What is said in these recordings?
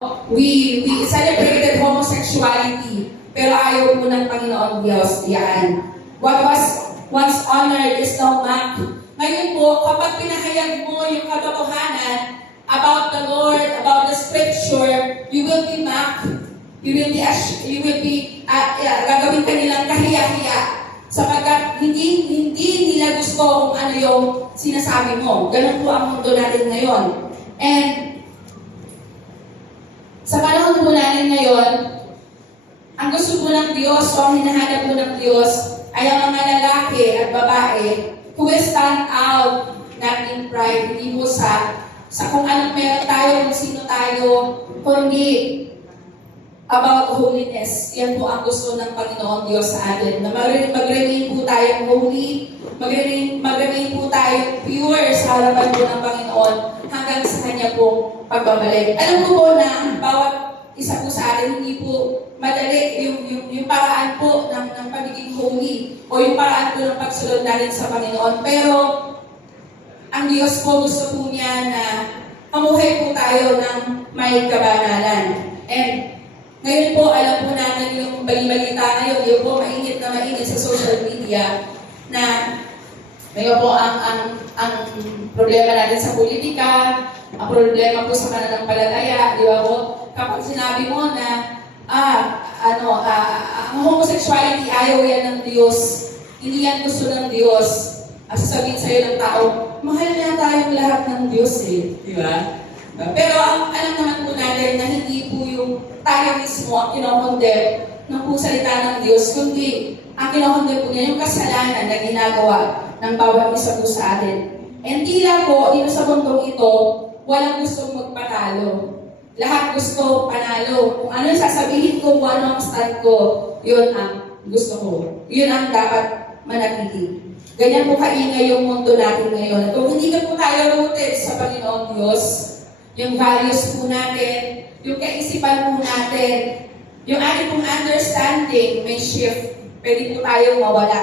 We celebrated homosexuality, pero ayaw po ng Panginoon Diyos yan. What was once honored is now mocked. Ngayon po, kapag pinahayag mo yung katotohanan about the Lord, about the Scripture, you will be mocked. You will be gagawin ka nilang kahiya-hiya. Sapagkat hindi nila gusto kung ano yung sinasabi mo. Ganun po ang mundo natin ngayon. And sa panahon po natin ngayon, ang gusto po ng Diyos o ang hinahanap po ng Diyos ay ang mga lalaki at babae who will stand out, not in pride, hindi po sa kung anong meron tayo, kung sino tayo, kundi about holiness. Yan po ang gusto ng Panginoon Diyos sa atin. Na mag-remain po tayo holy, mag-remain po tayo pure sa harapan po ng Panginoon hanggang sa Kanya po pagbabalik. Alam ko po na bawat isa po sa atin, hindi po madali yung paraan po ng pagiging holy o yung paraan po ng pagsunod natin sa Panginoon. Pero ang Diyos po gusto po niya na mamuhay po tayo ng may kabanalan. And ngayon po, alam po natin yung bali-balita ngayon, yung po mainit na mainit sa social media na ngayon po ang problema natin sa politika, ang problema po sa pananampalataya, di ba po? Kapag sinabi mo na ang homosexuality ayaw yan ng Diyos, hindi yan gusto ng Diyos, sasabihin sa'yo ng tao, mahal na tayong lahat ng Diyos di ba? Pero alam naman po natin na hindi po yung tayo mismo ang kinokondem ng po salita ng Diyos, kundi ang kinokondem po niya yung kasalanan na ginagawa ng bawat isa po sa atin. And tila po, dito sa mundong ito, walang gustong magpanalo. Lahat gusto panalo. Kung ano sasabihin ko, kung ano ang stand ko, yun ang gusto ko. Yun ang dapat manatili. Ganyan po kaingay yung mundo natin ngayon. At kung hindi ka po tayo rooted sa Panginoon Diyos, yung values po natin, yung kaisipan po natin, yung ating pong understanding may shift, pwede po tayong mawala.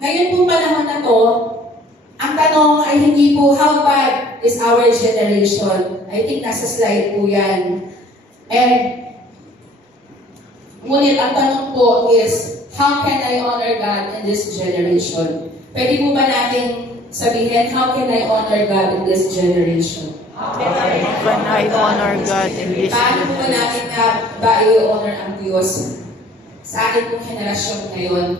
Ngayon po panahon na to, ang tanong ay hindi po how bad is our generation. I think nasa slide po yan. And ngunit ang tanong po is, how can I honor God in this generation? Pwede po ba natin sabihin, how can I honor God in this generation? Can I honor God in this Paano po ba natin na ba i-honor ang Diyos sa ating pong henerasyon ngayon?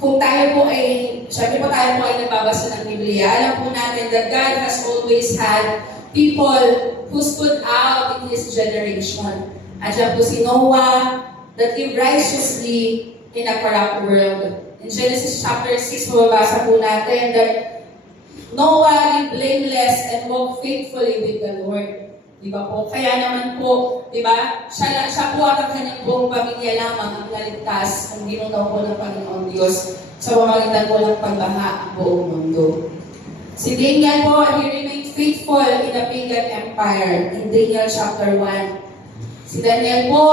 Kung tayo po ay, syempre po tayo po ay nagbabasa ng Biblia, alam po natin that God has always had people who stood out in His generation. Andiyan po si Noah that lived righteously in a corrupt world. In Genesis chapter 6, mababasa po natin that Noah lived blameless and walked faithfully with the Lord. Di ba po? Kaya naman po, di ba? Siya po at ang kanyang buong pamilya lamang ang naligtas, ang ginunaw po ng Panginoon Diyos sa pamamagitan po ng pagbaha ang buong mundo. Si Daniel po, he remained faithful in the pagan empire in Daniel chapter 1. Si Daniel po,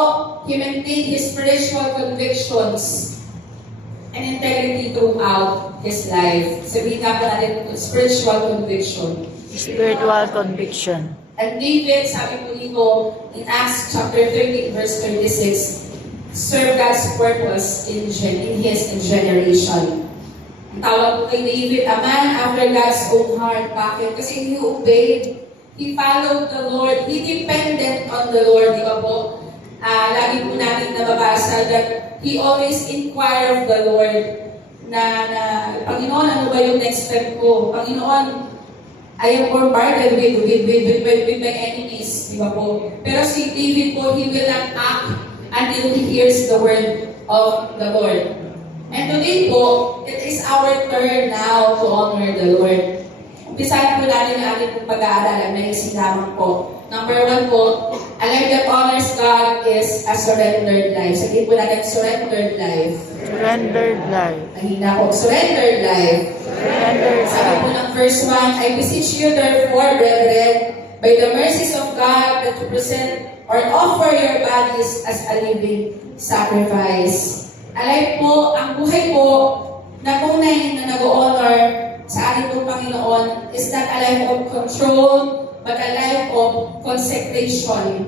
he maintained his spiritual convictions and integrity throughout his life. Sabihin nga po natin, spiritual conviction. spiritual conviction? And David, sabi po dito in Acts chapter 30, verse 36, serve God's purpose in his generation. Ang tawag po kay David, a man after God's own heart. Bakit? Kasi he obeyed. He followed the Lord. He depended on the Lord. Di ba po? Lagi po natin nababasa that he always inquired of the Lord na Panginoon, ano ba yung next step ko? Panginoon, I am bombarded with my enemies. Di ba po? Pero si David po, he will not act until he hears the word of the Lord. And today po, it is our turn now to honor the Lord. Umpisahan po natin ang ating pag-aaral. May isang lamang po. Number 1 po, a life that honors God is a surrendered life. Sabihin po natin, surrendered life. Surrendered life. Mahina po, surrendered life. Surrendered Sabi po life. ng verse 1, I beseech you therefore, brethren, by the mercies of God, that you present or offer your bodies as a living sacrifice. A life po, ang buhay po, na tunay na nag-honor sa ating pong Panginoon is not a life of control, but a life of consecration.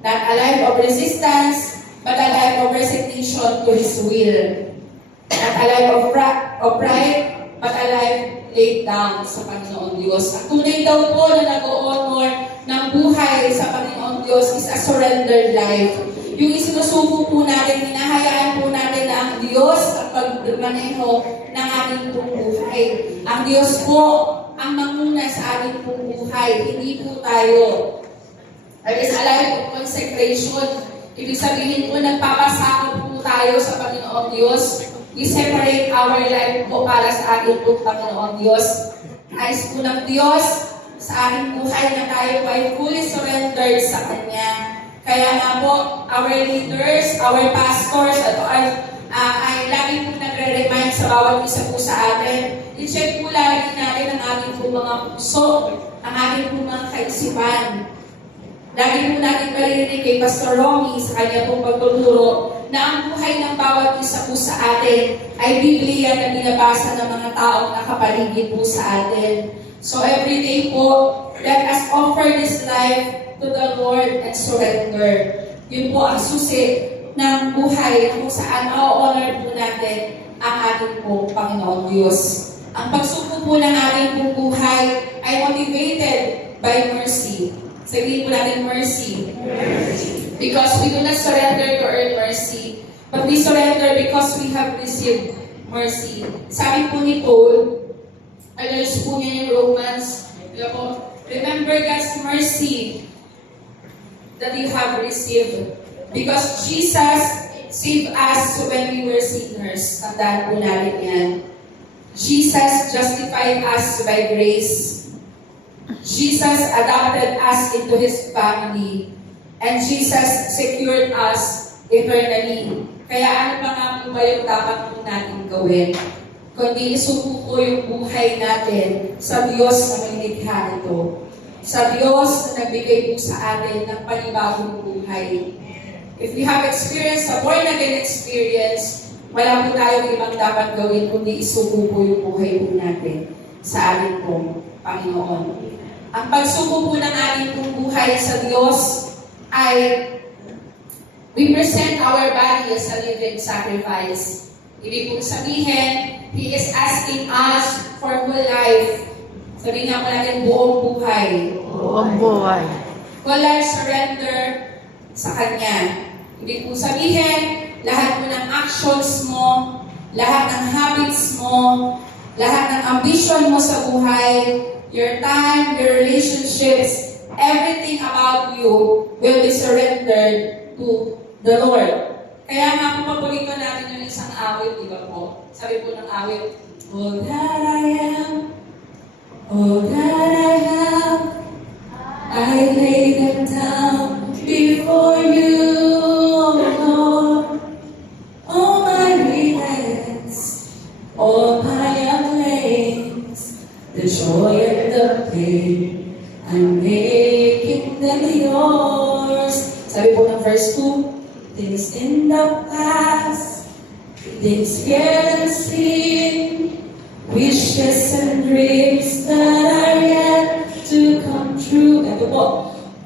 Not a life of resistance, but a life of resignation to His will. Not a life of pride, but a life laid down sa Panginoon Diyos. Ang tunay daw po na nag-o-honor ng buhay sa Panginoon Diyos is a surrendered life. Yung isinusuko po natin, hinahayaan po natin na ang Diyos ang pagmaneho ng ating pong buhay. Ang Diyos po ang manguna sa ating pong buhay, hindi po tayo. That is a life of consecration. Ibig sabihin po, nagpapasakop po tayo sa Panginoon Diyos. We separate our life po para sa ating pong Panginoon Diyos. Nais po ng Diyos sa ating buhay na tayo po ay fully surrendered sa Kanya. Kaya nga po, our leaders, our pastors, ay lagi po nagre-remind sa bawat isa po sa atin. I-check po lagi natin ang ating po mga puso, ang ating po mga kaisipan. Lagi po natin maririnig kay Pastor Romy sa kanya pong pagtuturo na ang buhay ng bawat isa po sa atin ay Biblia na binabasa ng mga taong nakapaligid po sa atin. So every day po, let us offer this life to the Lord and surrender. Yun po ang susi ng buhay kung saan ma-honor po natin ang ating po Panginoon Diyos. Ang pagsuko po ng ating pong buhay ay motivated by mercy. Sabihin po natin mercy. Because we do not surrender to earn mercy, but we surrender because we have received mercy. Sabi po ni Paul, alas po niya yung Romans, remember God's mercy that you have received. Because Jesus saved us when we were sinners. Tandaan po natin yan. Jesus justified us by grace. Jesus adopted us into His family. And Jesus secured us eternally. Kaya ano pa nga po ba yung dapat po natin gawin? Kundi isuko yung buhay natin sa Diyos na may likha ito. Sa Diyos na nagbigay po sa atin ng panibagong buhay. If we have experienced a born-again experience, wala po tayong ibang dapat gawin kundi isuko po yung buhay po natin sa ating pong Panginoon. Ang pagsuko po ng ating pong buhay sa Diyos ay we present our body as a living sacrifice. Ibig pong sabihin, He is asking us for whole life. Sabihin nga po natin, buong buhay. Buong buhay. Whole life surrender sa Kanya. Ibig pong sabihin, lahat mo ng actions mo, lahat ng habits mo, lahat ng ambition mo sa buhay, your time, your relationships, everything about you will be surrendered to the Lord. Kaya nga po paborito natin yung isang awit, di ba po? Sabi po ng awit, all that I am, all that I have, I lay them down before you, Lord. All my regrets, all my unlays, the joy and the pain, I'm making them yours. Sabi po ng verse 2, things in the past, things yet unseen, wishes and dreams that are yet to come true. Ito po,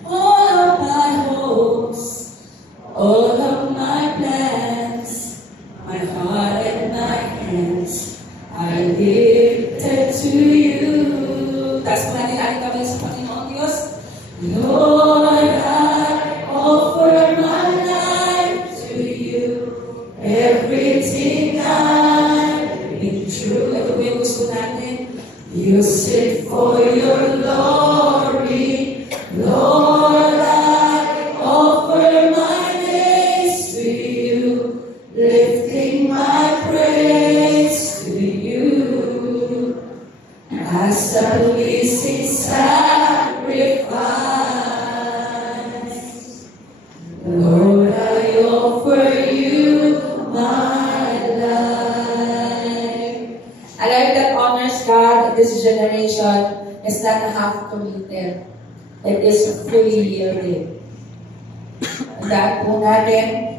all of my hopes, all of my plans, my heart and my hands, I lifted to you. Tapos po natin aling kami sa Panginoon Diyos. Lord, I offer my life to you. Everything I've been through. Ito po yung gusto natin. Use it for your glory. Lord, I offer my days to you. Lifting my praise to you. As a pleasing sacrifice. Lord, I offer you my life. A life that honors God in this generation is not a half-committed. It is fully yielded. Dahil po natin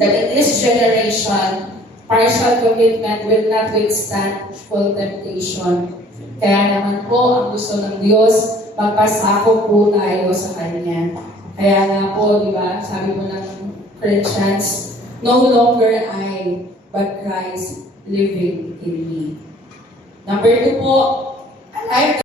that in this generation, partial commitment will not withstand full temptation. Kaya naman po, ang gusto ng Diyos, magpasako po tayo sa Kanya. Kaya nga po, di ba, sabi po ng Corinthians, no longer I, but Christ living in me. Number 2 po, a life